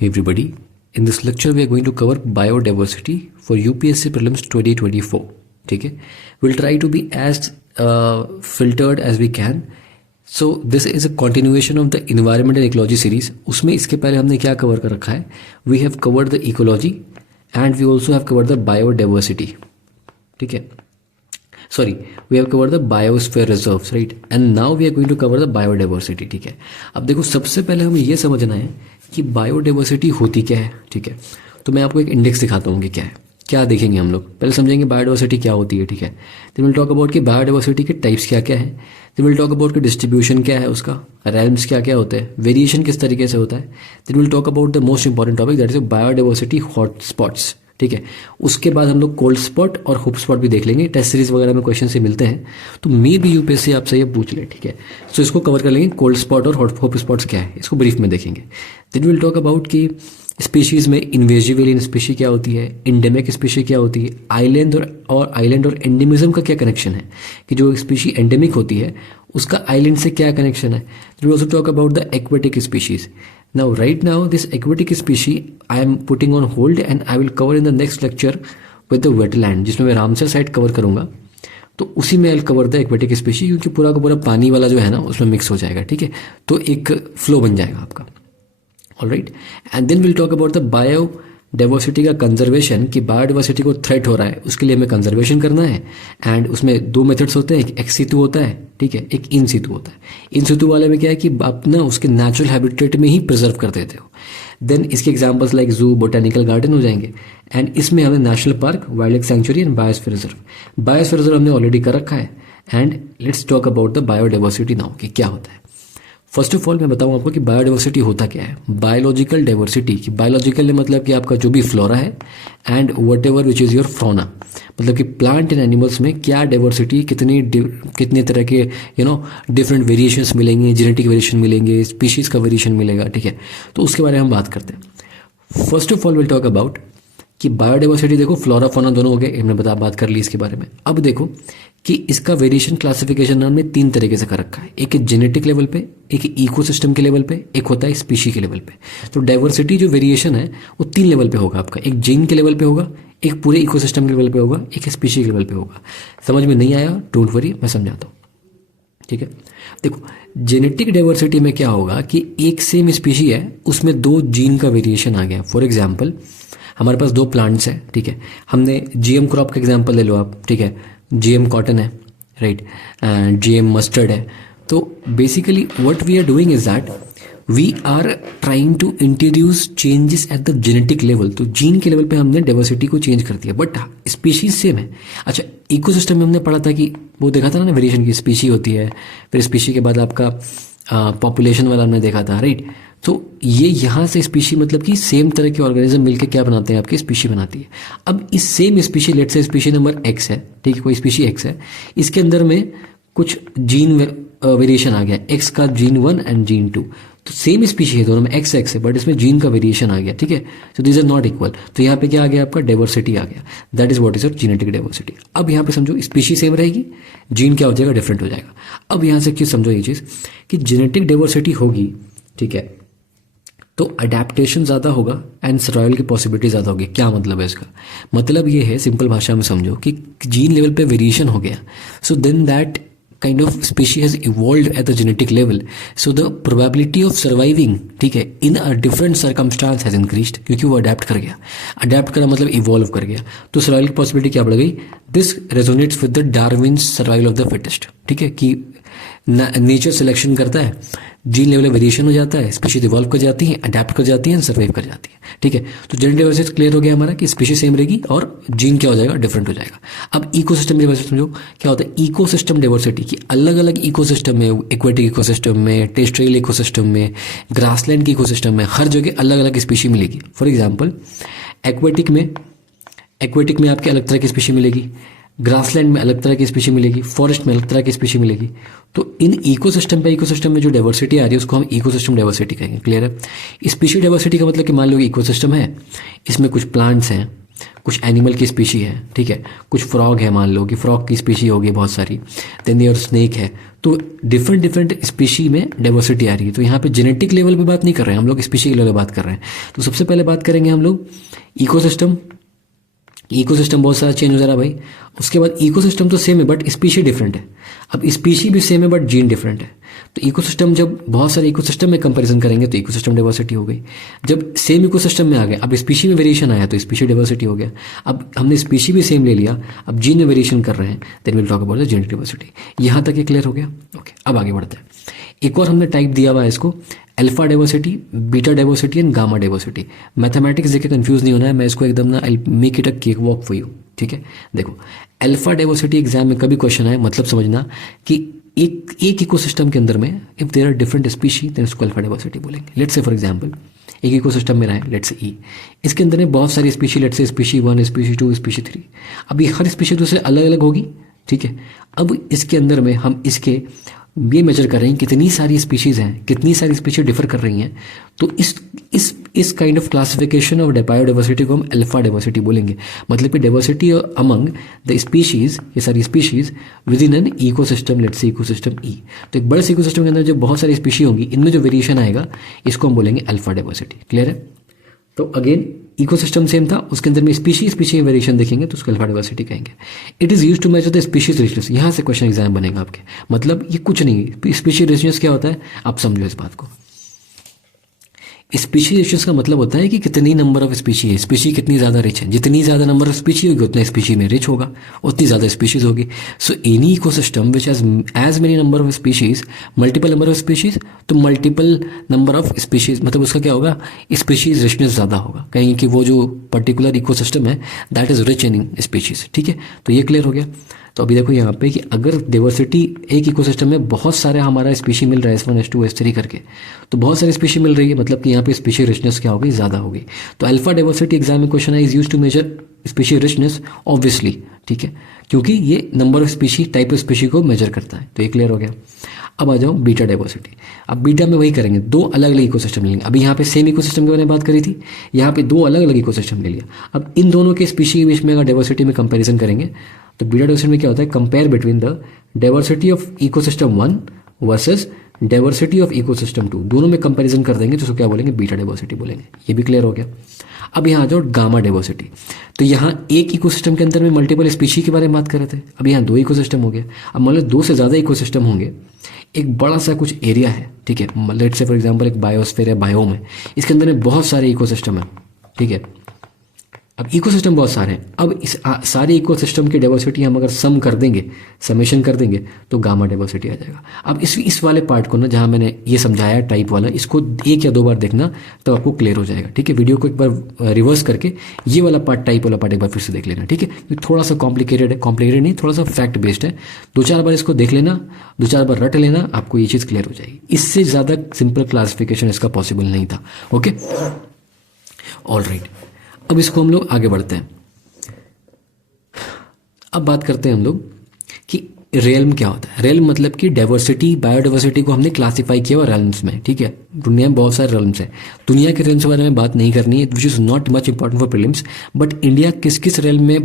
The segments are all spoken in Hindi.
everybody. In this lecture, we are going to cover biodiversity for UPSC Prelims 2024. ठीक है, we'll try to be as filtered as we can. So this is a continuation of the environment and ecology series. उसमें इसके पहले हमने क्या कवर कर रखा है? We have covered the ecology and we also have covered the biodiversity. ठीक है, sorry, we have covered the biosphere reserves, right? And now we are going to cover the biodiversity. ठीक है, अब देखो सबसे पहले हमें ये समझना है कि बायोडाइवर्सिटी होती क्या है. ठीक है, तो मैं आपको एक इंडेक्स दिखाता हूँ कि क्या है. क्या देखेंगे हम लोग, पहले समझेंगे बायोडाइवर्सिटी क्या होती है. ठीक है, देन विल टॉक अबाउट कि बायोडाइवर्सिटी के टाइप्स क्या क्या है. देन विल टॉक अबाउट कि डिस्ट्रीब्यूशन क्या है उसका, रेल्म्स क्या क्या होते हैं, वेरिएशन किस तरीके से होता है. Then will talk about the most important topic that is biodiversity hot spots. ठीक है, उसके बाद हम लोग कोल्ड स्पॉट और हुप स्पॉट भी देख लेंगे. टेस्ट सीरीज वगैरह में क्वेश्चन से मिलते हैं, तो मे भी यूपीएससी आपसे ये पूछ ले. ठीक है, सो इसको कवर कर लेंगे. कोल्ड स्पॉट और हुप स्पॉट्स क्या है इसको ब्रीफ में देखेंगे. देन विल टॉक अबाउट कि स्पीशीज़ में इन्वेजिव एलियन स्पीशी क्या होती है, इंडेमिक स्पीशी क्या होती है, आइलैंड और एंडेमिज्म का क्या कनेक्शन है, कि जो स्पीशी एंडेमिक होती है उसका आइलैंड से क्या कनेक्शन है. Will also talk about the aquatic species. Now, right now, this aquatic species I am putting on hold and I will cover in the next lecture with the wetland, जिसमें मैं रामसर साइट कवर करूंगा. तो उसी में I'll cover the aquatic species, क्योंकि पूरा का पूरा पानी वाला जो है ना उसमें मिक्स हो जाएगा. ठीक है, तो एक फ्लो बन जाएगा आपका. Alright, and then will talk about the biodiversity का कंजर्वेशन, कि बायोडाइवर्सिटी को थ्रेट हो रहा है उसके लिए हमें कंजर्वेशन करना है. एंड उसमें दो मेथड्स होते हैं, एक एक्स सितु होता है, ठीक है, एक इन सितु होता है. इन सितु वाले में क्या है कि आप ना उसके नेचुरल हैबिटेट में ही प्रिजर्व कर देते हो. देन इसके एग्जांपल्स लाइक जू, बोटेनिकल गार्डन हो जाएंगे. एंड इसमें हमें national park, wild life sanctuary and biosphere reserve. Biosphere reserve हमने ऑलरेडी कर रखा है. And let's talk about the biodiversity now, कि क्या होता है. फर्स्ट ऑफ ऑल मैं बताऊं आपको कि बायोडाइवर्सिटी होता क्या है. बायोलॉजिकल डाइवर्सिटी, कि बायोलॉजिकल मतलब कि आपका जो भी फ्लोरा है and whatever which is your flora, मतलब कि प्लांट एंड एनिमल्स में क्या डाइवर्सिटी, कितने तरह के डिफरेंट वेरिएशंस मिलेंगे, जेनेटिक वेरिएशन मिलेंगे, स्पीशीज़ का वेरिएशन मिलेगा. ठीक है, तो उसके बारे में हम बात करते हैं. First of all will talk about कि बायोडाइवर्सिटी देखो फ्लोरा फोना दोनों हो गए, हमने बात कर ली इसके बारे में. अब देखो कि इसका वेरिएशन क्लासिफिकेशन हमने तीन तरीके से कर रखा है. एक जेनेटिक लेवल पे, एक इकोसिस्टम के लेवल पे, एक होता है स्पीशी के लेवल पे. तो डाइवर्सिटी जो वेरिएशन है वो तीन लेवल पे होगा आपका. एक जीन के लेवल पे होगा, एक पूरे इकोसिस्टम के लेवल पे होगा, एक स्पीशी के लेवल पे होगा. समझ में नहीं आया डोंट वरी, मैं समझाता हूँ. ठीक है, देखो जेनेटिक डाइवर्सिटी में क्या होगा कि एक सेम स्पीशी है उसमें दो जीन का वेरिएशन आ गया. फॉर एग्जाम्पल हमारे पास दो प्लांट्स हैं. ठीक है, हमने जीएम क्रॉप का एग्जाम्पल ले लो आप. ठीक है, जीएम कॉटन है, राइट, एंड जीएम मस्टर्ड है. तो basically what we are doing is that we are trying to introduce changes at the genetic level. तो जीन के लेवल पे हमने डाइवर्सिटी को चेंज कर दिया, बट स्पीशीज सेम है. अच्छा, इकोसिस्टम में हमने पढ़ा था कि वो देखा था ना वेरिएशन की स्पीशी होती है, फिर स्पीशी के बाद आपका पॉपुलेशन वाला हमने देखा था, राइट. तो ये यहाँ से स्पीशी मतलब कि सेम तरह के ऑर्गेनिज्म मिलकर क्या बनाते हैं, आपकी स्पीशी बनाती है. अब इस सेम स्पीशी, लेट से स्पीशी नंबर एक्स है, ठीक है, कोई स्पीशी एक्स है, इसके अंदर में कुछ जीन वेरिएशन आ गया, एक्स का जीन 1 एंड जीन 2. तो सेम स्पीशी है दोनों में, एक्स एक्स है, बट इसमें जीन का वेरिएशन आ गया. ठीक है, so these are not equal. तो यहाँ पे क्या आ गया आपका, डाइवर्सिटी आ गया. That is what is your genetic diversity. अब यहाँ पे समझो स्पीशी सेम रहेगी, जीन क्या हो जाएगा, डिफरेंट हो जाएगा. अब यहाँ से क्यों समझो ये चीज़ कि जेनेटिक डाइवर्सिटी होगी, ठीक है, तो अडेप्टेशन ज़्यादा होगा एंड सर्वाइवल की पॉसिबिलिटी ज़्यादा होगी. क्या मतलब है इसका, मतलब ये है सिंपल भाषा में समझो कि जीन लेवल पे वेरिएशन हो गया, so then that kind of species has evolved at the genetic level, so the probability of surviving, ठीक है, in a different circumstance has increased, क्योंकि वो अडेप्ट कर गया. अडेप्ट करा मतलब इवॉल्व कर गया, तो सर्वाइवल की पॉसिबिलिटी क्या बढ़ गई. This resonates with the Darwin's survival of the fittest. ठीक है, कि नेचर सिलेक्शन करता है, जीन लेवल में वेरिएशन हो जाता है, स्पीशीज इवॉल्व कर जाती है, अडेप्ट कर जाती है, सर्वाइव कर जाती है. ठीक है, तो जेनेटिक डाइवर्सिटी क्लियर हो गया हमारा कि स्पीशी सेम रहेगी और जीन क्या हो जाएगा, डिफरेंट हो जाएगा. अब इकोसिस्टम डाइवर्सिटी समझो क्या होता है. इकोसिस्टम डाइवर्सिटी की अलग अलग इकोसिस्टम में, एक्वेटिक इकोसिस्टम में, टेरेस्ट्रियल इकोसिस्टम में, ग्रासलैंड के इकोसिस्टम में, हर जगह अलग अलग स्पीशी मिलेगी. फॉर एग्जाम्पल एक्वेटिक में आपके अलग तरह की स्पीशी मिलेगी, ग्रासलैंड में अलग तरह की स्पीशी मिलेगी, फॉरेस्ट में अलग तरह की स्पीशी मिलेगी. तो इन इकोसिस्टम में जो डाइवर्सिटी आ रही है उसको हम इकोसिस्टम डाइवर्सिटी कहेंगे. क्लियर है. स्पीशी डाइवर्सिटी का मतलब कि मान लो इकोसिस्टम है, इसमें कुछ प्लांट्स हैं, कुछ एनिमल की स्पीशी है, ठीक है, कुछ फ्रॉग है, मान लो कि फ्रॉग की स्पीशी होगी बहुत सारी, देन देयर स्नेक है। तो डिफरेंट डिफरेंट स्पीशी में डाइवर्सिटी आ रही है। तो यहाँ पे जेनेटिक लेवल पे बात नहीं कर रहे हैं हम लोग, स्पीशी लेवल पे बात कर रहे हैं। तो सबसे पहले बात करेंगे हम लोग इकोसिस्टम। इकोसिस्टम बहुत सारा चेंज हो जा रहा है भाई। उसके बाद इकोसिस्टम तो सेम है बट स्पीशी डिफरेंट है। अब स्पीशी भी सेम है बट जीन डिफरेंट है। तो इकोसिस्टम, जब बहुत सारे इकोसिस्टम में कंपैरिजन करेंगे तो इकोसिस्टम डाइवर्सिटी हो गई। जब सेम इकोसिस्टम में आ गए, अब स्पीशी में वेरिएशन आया तो स्पीशी डाइवर्सिटी हो गया। अब हमने स्पीशी भी सेम ले लिया, अब जीन में वेरिएशन कर रहे हैं, then will talk about the genetic diversity. यहाँ तक ये क्लियर हो गया। ओके, अब आगे बढ़ते हैं। एक और हमने टाइप दिया हुआ है इसको, alpha diversity, beta diversity and gamma diversity. Mathematics देखे कंफ्यूज नहीं होना है, मैं इसको एकदम ना I make it a cake walk for you, ठीक है। देखो, अल्फा डाइवर्सिटी एग्जाम में कभी क्वेश्चन आए, मतलब समझना कि एक इकोसिस्टम के अंदर में if there are different species then उसको अल्फा डाइवर्सिटी बोलेंगे। लेट्स से फॉर एग्जांपल एक इकोसिस्टम में रहा है, लेट्स से ई, इसके अंदर में बहुत सारी species, let's say species 1, species 2, species 3। अब ये हर स्पीशी दूसरे अलग अलग होगी, ठीक है। अब इसके अंदर में हम इसके ये मेजर कर रहे हैं कितनी सारी स्पीशीज़ हैं, कितनी सारी स्पीशीज डिफर कर रही हैं। तो इस kind of classification of biodiversity को हम अल्फा डाइवर्सिटी बोलेंगे। मतलब कि डाइवर्सिटी अमंग द स्पीशीज़, ये सारी species within an ecosystem, let's say ecosystem E. तो एक बड़े से इकोसिस्टम के अंदर जो बहुत सारी स्पीशी होंगी, इनमें जो वेरिएशन आएगा इसको हम बोलेंगे अल्फा डाइवर्सिटी। क्लियर है। तो अगेन इकोसिस्टम सेम था, उसके अंदर में स्पीशी वेरिएशन देखेंगे तो उसको अल्फा डाइवर्सिटी कहेंगे। It is use to measure the species richness. यहाँ से क्वेश्चन एग्जाम बनेगा आपके। मतलब ये कुछ नहीं, स्पीशीज रिचनेस क्या होता है आप समझो इस बात को। स्पीशीज रिचनेस का मतलब होता है कि कितनी नंबर ऑफ स्पीशी है, स्पीशी कितनी ज़्यादा रिच है। जितनी ज़्यादा नंबर ऑफ स्पीशी होगी उतना स्पीशी में रिच होगा, उतनी ज़्यादा स्पीशीज होगी। So any ecosystem which has as many number of species, multiple number of species, तो मल्टीपल नंबर ऑफ स्पीशीज मतलब उसका क्या होगा, स्पीशीज रिचनेस ज़्यादा होगा। कहेंगे कि वो जो पर्टिकुलर इकोसिस्टम है that is rich in species, ठीक है। तो ये क्लियर हो गया। तो अभी देखो यहाँ पे कि अगर डाइवर्सिटी एक इकोसिस्टम में बहुत सारे हमारा स्पीशी मिल रहा है S1 S2 S3 करके, तो बहुत सारी स्पीशी मिल रही है, मतलब कि यहाँ पे स्पीशी रिचनेस क्या होगी, ज़्यादा होगी। तो अल्फा डाइवर्सिटी एग्जाम में क्वेश्चन है is use to measure species richness obviously, ठीक है, क्योंकि ये number of species, type of species को मेजर करता है। तो ये क्लियर हो गया। अब आ जाओ बीटा डाइवर्सिटी। अब बीटा में वही करेंगे, दो अलग अलग इकोसिस्टम लेंगे। अभी यहाँ पे सेम इकोसिस्टम के बारे में बात करी थी, यहाँ पे दो अलग अलग इकोसिस्टम ले लिया। अब इन दोनों के स्पीशी के बीच में अगर डाइवर्सिटी में कंपैरिजन करेंगे तो बीटा डाइवर्सिटी में क्या होता है, compare between the diversity of ecosystem 1 versus diversity of ecosystem 2, दोनों में कंपैरिजन कर देंगे तो उसको क्या बोलेंगे, बीटा डाइवर्सिटी बोलेंगे। ये भी क्लियर हो गया। अब यहाँ आ जाओ गामा डाइवर्सिटी। तो यहाँ एक इकोसिस्टम के अंदर में मल्टीपल स्पीशी के बारे में बात कर रहे थे, अब यहाँ दो इकोसिस्टम हो गया। अब मान लो दो से ज़्यादा इकोसिस्टम होंगे, एक बड़ा सा कुछ एरिया है, ठीक है, लेट्स से फॉर एग्जांपल एक बायोस्फीयर है, बायोम है, इसके अंदर में बहुत सारे इकोसिस्टम है, ठीक है। अब इकोसिस्टम बहुत सारे हैं। अब इस सारे इकोसिस्टम की डाइवर्सिटी हम अगर सम कर देंगे, समेशन कर देंगे तो गामा डाइवर्सिटी आ जाएगा। अब इस वाले पार्ट को ना, जहाँ मैंने ये समझाया टाइप वाला, इसको एक या दो बार देखना तो आपको क्लियर हो जाएगा, ठीक है। वीडियो को एक बार रिवर्स करके ये वाला पार्ट, टाइप वाला पार्ट एक बार फिर से देख लेना, ठीक है। थोड़ा सा कॉम्प्लिकेटेड है, कॉम्प्लिकेटेड नहीं, थोड़ा सा फैक्ट बेस्ड है। दो चार बार इसको देख लेना, दो चार बार रट लेना, आपको ये चीज़ क्लियर हो जाएगी। इससे ज़्यादा सिंपल क्लासिफिकेशन इसका पॉसिबल नहीं था। Okay, all right. अब इसको हम लोग आगे बढ़ते हैं। अब बात करते हैं हम लोग कि रेल्म क्या होता है। रेल्म मतलब कि डाइवर्सिटी, बायोडाइवर्सिटी को हमने क्लासिफाई किया हुआ रेल्म्स में, ठीक है। दुनिया में बहुत सारे रेल्म्स हैं, दुनिया के रेल्म्स के बारे में बात नहीं करनी है, which is not much important for prelims. But India किस किस रेल्म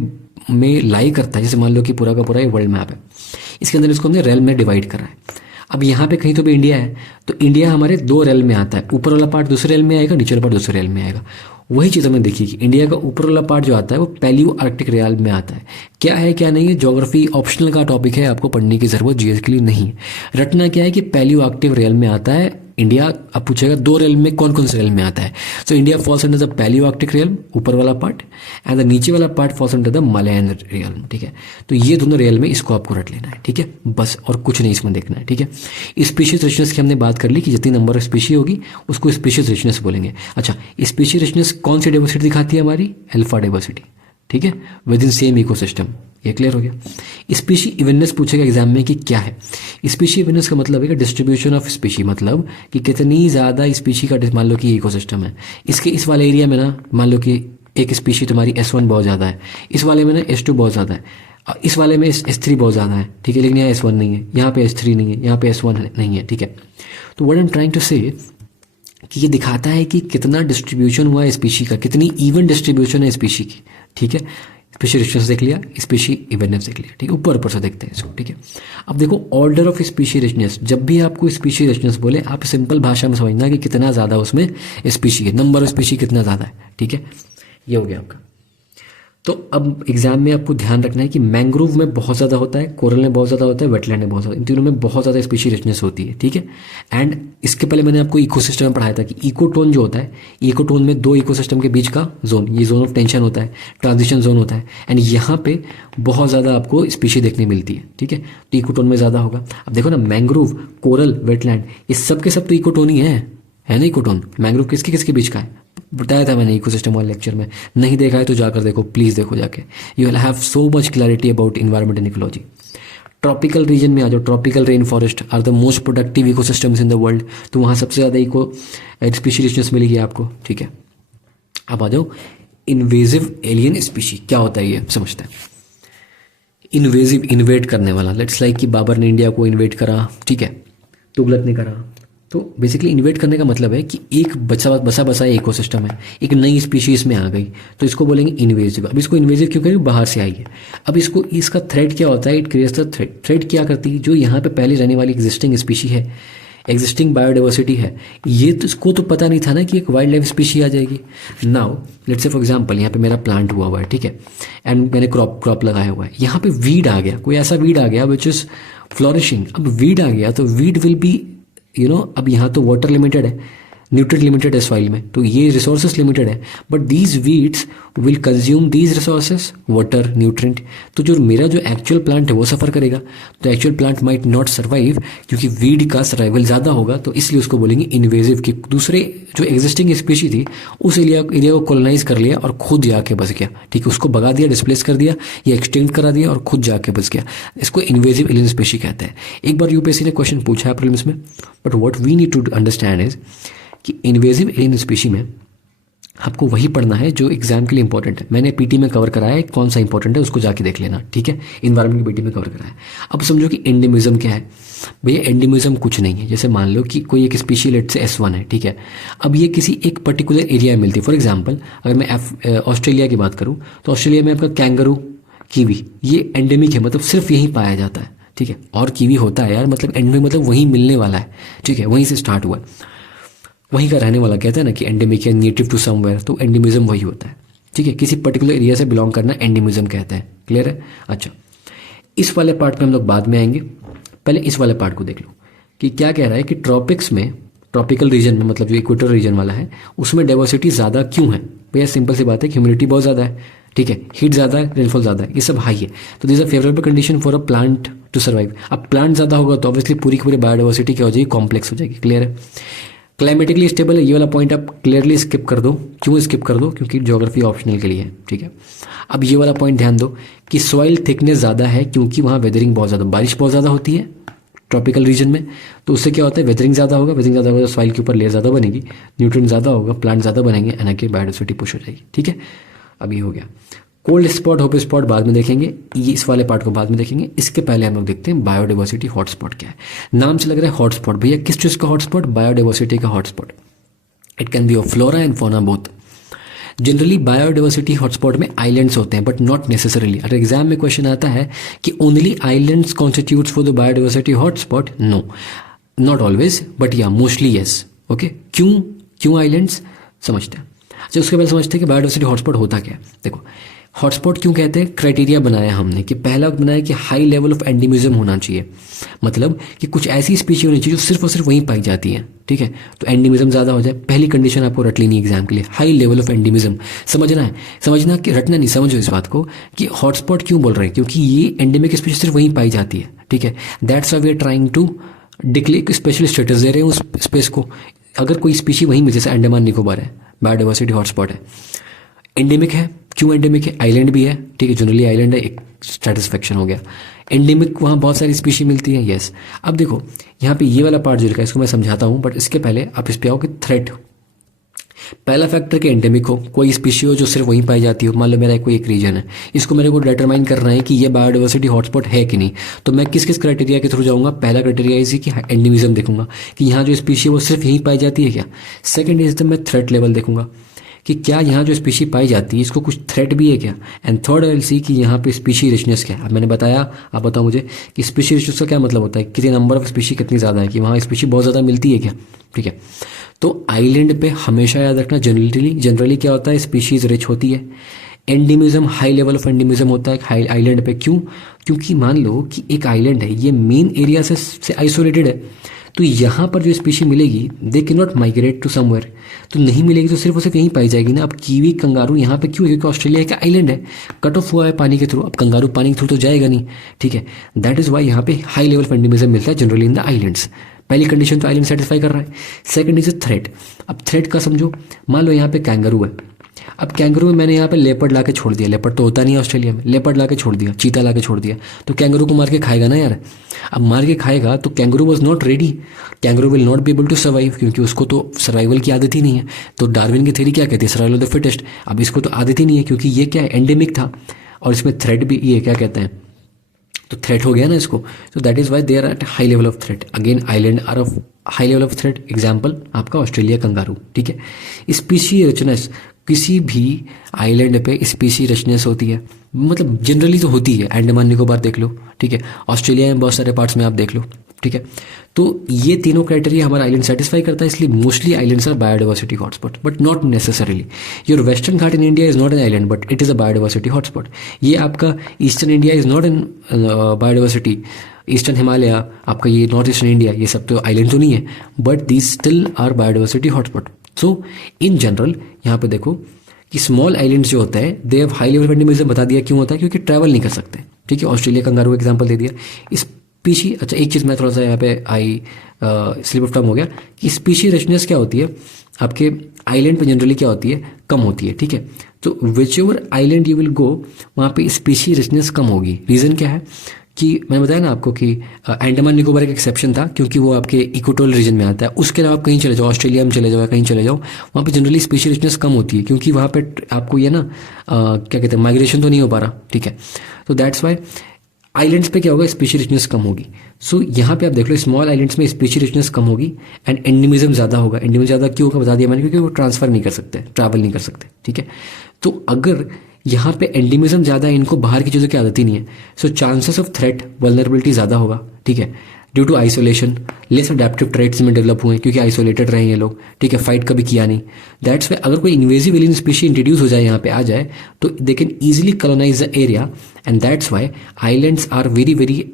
में लाई करता है, जैसे मान लो कि पूरा का पूरा ये वर्ल्ड मैप है, इसके अंदर इसको हमने रेल्म में डिवाइड करा है। अब यहाँ पे कहीं तो भी इंडिया है, तो इंडिया हमारे दो रेल में आता है, ऊपर वाला पार्ट दूसरे रेल में आएगा, नीचे वाला पार्ट दूसरे रेल में आएगा। वही चीज़ हमने देखी कि इंडिया का ऊपर वाला पार्ट जो आता है वो पैलियो आर्कटिक रेल में आता है। क्या है क्या नहीं है, ज्योग्राफी ऑप्शनल का टॉपिक है, आपको पढ़ने की जरूरत जीएस के लिए नहीं है। रटना क्या है कि पैलियो आर्कटिक रेल में आता है इंडिया। अब पूछेगा दो रेल में कौन कौन से रेल में आता है, so India falls under the Palaearctic realm, ऊपर वाला पार्ट, एंड द नीचे वाला part falls under the Malayan realm, ठीक है। तो ये दोनों रेल में इसको आपको रट लेना है, ठीक है, बस, और कुछ नहीं इसमें देखना है, ठीक है। स्पीशीज रिचनेस की हमने बात कर ली कि जितनी नंबर ऑफ स्पीशी होगी उसको स्पीशीज रिचनेस बोलेंगे। अच्छा, स्पीशीज रिचनेस कौन सी डाइवर्सिटी दिखाती है हमारी, अल्फा डाइवर्सिटी, ठीक है, विद इन सेम इकोसिस्टम। ये क्लियर हो गया। स्पीशी इवननेस पूछेगा एग्जाम में कि क्या है। स्पीशी इवननेस का मतलब है कि डिस्ट्रीब्यूशन ऑफ स्पीशी, मतलब कि कितनी ज़्यादा स्पीशी का, मान लो कि इकोसिस्टम है, इसके इस वाले एरिया में ना, मान लो कि एक स्पीशी तुम्हारी S1 बहुत ज़्यादा है, इस वाले में ना S2 बहुत ज़्यादा है, इस वाले में S3 बहुत ज़्यादा है, ठीक है, लेकिन यहाँ S1 नहीं है, यहाँ पे S3 नहीं है, यहाँ पे S1 नहीं है, ठीक है। तो what I am trying to say, कि ये दिखाता है कि कितना डिस्ट्रीब्यूशन हुआ है स्पीशी का, कितनी इवन डिस्ट्रीब्यूशन है स्पीशी की, ठीक है। स्पीशी रिचनेस देख लिया, स्पीशी इवननेस देख लिया, ठीक है। ऊपर ऊपर से देखते हैं इसको, ठीक है। अब देखो ऑर्डर ऑफ स्पीशी रिचनेस, जब भी आपको स्पीशी रिचनेस बोले आप सिंपल भाषा में समझना कि कितना ज़्यादा उसमें स्पीशी है, नंबर ऑफ स्पीशी कितना ज़्यादा है, ठीक है। ये हो गया आपका। तो अब एग्जाम में आपको ध्यान रखना है कि मैंग्रोव में बहुत ज़्यादा होता है, कोरल में बहुत ज़्यादा होता है, वेटलैंड में बहुत ज़्यादा, इन तीनों में बहुत ज़्यादा स्पीशी रिचनेस होती है, ठीक है। एंड इसके पहले मैंने आपको इकोसिस्टम में पढ़ाया था कि इकोटोन जो होता है, इकोटोन में दो इकोसिस्टम के बीच का जोन, ये जोन ऑफ टेंशन होता है, ट्रांजिशन जोन होता है, एंड यहाँ पे बहुत ज़्यादा आपको स्पीशी देखने मिलती है, ठीक है। तो इकोटोन में ज़्यादा होगा। अब देखो ना, मैंग्रोव, कोरल, वेटलैंड, ये सब के सब तो इकोटोन ही है ना इकोटोन। मैंग्रोव किसके किसके बीच का है, बताया था मैंने इकोसिस्टम वाले लेक्चर में, नहीं देखा है तो जाकर देखो, प्लीज़ देखो जाके, you will have so much clarity about environment and ecology. Tropical region में आ जाओ, tropical rain forest are the most productive ecosystems in the world, तो वहाँ सबसे ज़्यादा इको स्पीशी रिचनेस मिलेगी आपको, ठीक है। अब आ जाओ इन्वेजिव एलियन स्पीशी, क्या होता है ये समझते हैं। इन्वेजिव, इन्वेट करने वाला, लेट्स लाइक कि बाबर ने इंडिया को इन्वेट करा, ठीक है, तुगलक ने करा। तो बेसिकली इन्वेट करने का मतलब है कि एक बसा बसा इकोसिस्टम है, एक नई स्पीशीज में आ गई, तो इसको बोलेंगे इन्वेजिव। अब इसको इन्वेजिव क्यों करें, बाहर से आई है। अब इसको, इसका थ्रेट क्या होता है, it creates the threat. Threat क्या करती है, जो यहाँ पे पहले रहने वाली एग्जिस्टिंग स्पीशी है, एग्जिस्टिंग बायोडाइवर्सिटी है, ये तो इसको तो पता नहीं था ना कि एक वाइल्ड लाइफ स्पीशी आ जाएगी। Now let's say for example यहाँ पे मेरा प्लांट हुआ है, ठीक है, एंड मैंने क्रॉप लगाया हुआ है, यहाँ पे वीड आ गया, कोई ऐसा वीड आ गया विच इज फ्लोरिशिंग। अब वीड आ गया तो वीड विल बी अब यहाँ तो वाटर लिमिटेड है, न्यूट्रिएंट लिमिटेड है सॉइल में, तो ये रिसोर्सेस लिमिटेड है, but these weeds will consume these resources, water, nutrient. तो जो मेरा जो एक्चुअल प्लांट है वो सफ़र करेगा, तो actual plant might not survive, क्योंकि वीड का सर्वाइवल ज़्यादा होगा, तो इसलिए उसको बोलेंगे इन्वेजिव, कि दूसरे जो एग्जिस्टिंग स्पीशी थी उस एरिया को कॉलोनाइज कर लिया और खुद जाके बस गया, ठीक है, उसको भगा दिया, डिस्प्लेस कर दिया या एक्सटेंड करा दिया और खुद जाके बस गया। इसको इन्वेजिव एलियन स्पीशी कहते हैं। एक बार यूपीएससी ने क्वेश्चन पूछा है प्रीलिम्स में, but what we need to understand is कि इन्वेजिव एलियन स्पीशी में आपको वही पढ़ना है जो एग्जाम के लिए इंपॉर्टेंट है। मैंने पीटी में कवर कराया है, कौन सा इंपॉर्टेंट है उसको जाके देख लेना, ठीक है। इन्वायरमेंट की पीटी में कवर कराया है। अब समझो कि एंडेमिज्म क्या है। भैया एंडेमिज्म कुछ नहीं है, जैसे मान लो कि कोई एक स्पीशी लेट से S1 है, ठीक है। अब ये किसी एक पर्टिकुलर एरिया में मिलती है। फॉर एग्जाम्पल अगर मैं ऑस्ट्रेलिया की बात करूँ तो ऑस्ट्रेलिया में आपका कैंगरू, कीवी, ये एंडेमिक है, मतलब सिर्फ यहीं पाया जाता है, ठीक है। और कीवी होता है यार, मतलब एंडेमिक मतलब वहीं मिलने वाला है, ठीक है, वहीं से स्टार्ट हुआ है, वहीं का रहने वाला। कहते हैं ना कि एंडेमिक है, नेटिव टू समवेयर, तो एंडेमिज्म वही होता है, ठीक है। किसी पर्टिकुलर एरिया से बिलोंग करना एंडेमिज्म कहते हैं। क्लियर है। अच्छा, इस वाले पार्ट में हम लोग बाद में आएंगे, पहले इस वाले पार्ट को देख लो कि क्या कह रहा है कि ट्रॉपिक्स में, ट्रॉपिकल रीजन में, मतलब जो इक्वेटर रीजन वाला है उसमें डाइवर्सिटी ज़्यादा क्यों है। भैया सिंपल सी बात है, ह्यूमिडिटी बहुत ज़्यादा है, ठीक है, हीट ज़्यादा है, रेनफॉल ज़्यादा है, ये सब हाई है, तो this a favourable condition for a plant to survive. अब प्लांट ज़्यादा होगा तो ऑब्वियसली पूरी की पूरी बायोडाइवर्सिटी क्या हो जाएगी, कॉम्प्लेक्स हो जाएगी। क्लियर है। क्लाइमेटिकली स्टेबल है, ये वाला पॉइंट आप क्लियरली स्किप कर दो। क्यों स्किप कर दो, क्योंकि ज्योग्राफी ऑप्शनल के लिए है, ठीक है। अब ये वाला पॉइंट ध्यान दो कि सॉइल थिकनेस ज़्यादा है, क्योंकि वहाँ वेदरिंग बहुत ज़्यादा, बारिश बहुत ज़्यादा होती है ट्रॉपिकल रीजन में, तो उससे क्या होता है, वेदरिंग ज़्यादा होगा, वेदरिंग ज़्यादा होगा तो सॉइल के ऊपर लेयर ज़्यादा बनेगी, न्यूट्रिएंट ज़्यादा होगा, प्लांट ज़्यादा बनेंगे, यानी कि बायोडाइवर्सिटी पुश हो जाएगी, ठीक है। अब ये हो गया। कोल्ड स्पॉट, हॉट स्पॉट बाद में देखेंगे, ये इस वाले पार्ट को बाद में देखेंगे। इसके पहले हम लोग देखते हैं बायोडाइवर्सिटी हॉटस्पॉट क्या है। नाम से लग रहा है हॉटस्पॉट, भैया किस चीज़ का हॉटस्पॉट, बायोडाइवर्सिटी का hotspot. It can be of flora and fauna both. Generally biodiversity hotspot में आइलैंड्स होते हैं, बट नॉट नेसेसरीली। अगर एग्जाम में क्वेश्चन आता है कि only islands constitutes for the biodiversity hotspot, no, not always, but या मोस्टली यस। ओके, क्यों आइलैंड्स समझते हैं। अच्छा, उसके बाद समझते हैं कि बायोडाइवर्सिटी हॉटस्पॉट होता क्या है। देखो हॉटस्पॉट क्यों कहते हैं, क्राइटेरिया बनाया हमने कि पहला बनाया कि हाई लेवल ऑफ एंडेमिज्म होना चाहिए, मतलब कि कुछ ऐसी स्पीशी होनी चाहिए जो सिर्फ और सिर्फ वहीं पाई जाती है, ठीक है। तो एंडेमिज्म ज़्यादा हो जाए, पहली कंडीशन आपको रट लेनी एग्जाम के लिए, हाई लेवल ऑफ एंडेमिज्म। समझना कि रटना नहीं, समझो इस बात को कि हॉटस्पॉट क्यों बोल रहे हैं, क्योंकि ये एंडेमिक स्पीशी सिर्फ वहीं पाई जाती है, ठीक है। That's why we are trying to declare special status दे रहे हैं उस स्पेस को। अगर कोई स्पीशी वहीं में, जैसे अंडमान निकोबार है, बायोडाइवर्सिटी हॉटस्पॉट है, एंडेमिक है, क्यों एंडेमिक है, आइलैंड भी है, ठीक है, जनरली आइलैंड है, एक सेटिस्फेक्शन हो गया। एंडेमिक वहाँ बहुत सारी स्पीशी मिलती है, यस। अब देखो यहाँ पे ये वाला पार्ट जो लिखा है इसको मैं समझाता हूँ, बट इसके पहले आप इस पे आओ कि थ्रेट। पहला फैक्टर कि एंडेमिक हो, कोई स्पीशी हो जो सिर्फ वहीं पाई जाती हो। मान लो मेरा कोई एक रीजन है, इसको मेरे को डिटरमाइन करना है कि ये बायोडाइवर्सिटी हॉटस्पॉट है कि नहीं। तो मैं किस किस क्राइटेरिया के थ्रू जाऊंगा? पहला क्राइटेरिया इसी कि एंडेमिज्म देखूंगा कि यहाँ जो स्पीशी है वो सिर्फ यहीं पाई जाती है क्या। सेकंड इज द मैं थ्रेट लेवल देखूंगा कि क्या यहाँ जो स्पीशी पाई जाती है इसको कुछ थ्रेट भी है क्या। And third I will see कि यहाँ पे स्पीशी रिचनेस क्या है। अब मैंने बताया, आप बताओ मुझे कि स्पीशी रिचनेस का क्या मतलब होता है, कितने नंबर ऑफ स्पीशी कितनी ज़्यादा है, कि वहाँ स्पीशी बहुत ज़्यादा मिलती है क्या। ठीक है, तो आइलैंड पे हमेशा याद रखना जनरली क्या होता है, स्पीशीज रिच होती है। Endemism, high level of endemism होता है हाई आइलैंड पे। क्यों? क्योंकि मान लो कि एक आइलैंड है, ये मेन एरिया से आइसोलेटेड है, तो यहाँ पर जो स्पीशी मिलेगी they can not migrate to somewhere, तो नहीं मिलेगी तो सिर्फ और सिर्फ यहीं पाई जाएगी ना। अब कीवी कंगारू यहाँ पे क्यों? क्योंकि ऑस्ट्रेलिया का आइलैंड है, कट ऑफ हुआ है पानी के थ्रू, अब कंगारू पानी के थ्रू तो जाएगा नहीं। ठीक है, दैट इज वाई यहाँ पे हाई लेवल ऑफ एंडेमिज्म मिलता है जनरली इन द आइलैंड्स। पहली कंडीशन तो आइलैंड सेटिस्फाई कर रहा है। Second is threat. अब थ्रेट का समझो, मान लो यहाँ पे कैंगरू है, अब कैंगरू में मैंने यहाँ पे लेपर्ड ला के छोड़ दिया, लेपर्ड तो होता नहीं है ऑस्ट्रेलिया में, लेपर्ड ला के छोड़ दिया, चीता ला के छोड़ दिया, तो कैंगरू को मार के खाएगा ना यार। अब मार के खाएगा तो kangaroo was not ready, kangaroo will not be able to survive, क्योंकि उसको तो सर्वाइवल की आदत ही नहीं है। तो डार्विन की थ्योरी क्या कहती है, सर्वाइवल ऑफ द फिटेस्ट। अब इसको तो आदत ही नहीं है क्योंकि ये क्या है, एंडेमिक था, और इसमें थ्रेट भी, ये क्या कहते हैं, तो थ्रेट हो गया ना इसको। तो that is why they are at high level of threat. Again island are of high level of threat. Example आपका ऑस्ट्रेलिया कंगारू। ठीक है, स्पीशी रिचनेस, किसी भी आइलैंड पे स्पीशी रिचनेस होती है, मतलब जनरली तो होती है। अंडमान निकोबार देख लो, ठीक है, ऑस्ट्रेलिया में बहुत सारे पार्ट्स में आप देख लो। ठीक है, तो ये तीनों क्राइटेरिया हमारा आइलैंड सेटिस्फाई करता है, इसलिए mostly islands are biodiversity hotspot, but not necessarily. Your western Ghat in India is not an island but it is a biodiversity hotspot. ये आपका eastern India is not an biodiversity, eastern Himalaya, आपका ये नॉर्थ ईस्टर्न इंडिया, ये सब तो आइलैंड तो नहीं है, but these still are biodiversity hotspot. So in general यहाँ पे देखो कि स्मॉल आइलैंड्स जो होते हैं they have high level of endemism. बता दिया क्यों होता है, क्योंकि ट्रैवल नहीं कर सकते। ठीक है, ऑस्ट्रेलिया कंगारू का एग्जांपल दे दिया। स्पीशी, अच्छा एक चीज़ मैं थोड़ा सा यहाँ पे स्लिप ऑफ टंग हो गया कि स्पीशी रिचनेस क्या होती है आपके आइलैंड पे, जनरली क्या होती है, कम होती है। ठीक है, तो which ever island you will go वहाँ पे स्पीशी रिचनेस कम होगी। रीज़न क्या है कि मैंने बताया ना आपको कि अंडमान निकोबार एक एक्सेप्शन था, क्योंकि वो आपके इक्वेटोरियल रीजन में आता है। उसके अलावा आप कहीं चले जाओ, ऑस्ट्रेलिया में चले जाओ या कहीं चले जाओ, वहाँ पे जनरली स्पीशी रिचनेस कम होती है, क्योंकि वहाँ पे आपको ये ना क्या कहते हैं, माइग्रेशन तो नहीं हो पा रहा। ठीक है, तो दैट्स वाई आइलैंड्स पे क्या होगा, स्पीशी रिचनेस कम होगी। सो यहाँ पे आप देख लो, स्मॉल आइलैंड्स में स्पीशी रिचनेस कम होगी एंड एंडेमिज्म ज़्यादा होगा। एंडेमिज्म ज़्यादा क्यों होगा बता दिया मैंने, क्योंकि वो ट्रांसफर नहीं कर सकते, ट्रैवल नहीं कर सकते। ठीक है, तो अगर यहाँ पे एंडेमिज्म ज़्यादा है, इनको बाहर की चीज़ों की आदत ही नहीं है, so chances of threat, vulnerability ज़्यादा होगा। ठीक है, due to isolation, less adaptive traits में डेवलप हुए क्योंकि आइसोलेटेड रहे ये लोग। ठीक है, फाइट कभी किया नहीं। दैट्स वाई अगर कोई इन्वेजिव एलियन स्पीशी इंट्रोड्यूस हो जाए, यहाँ पे आ जाए, तो they can easily colonise the area and that's why islands are very very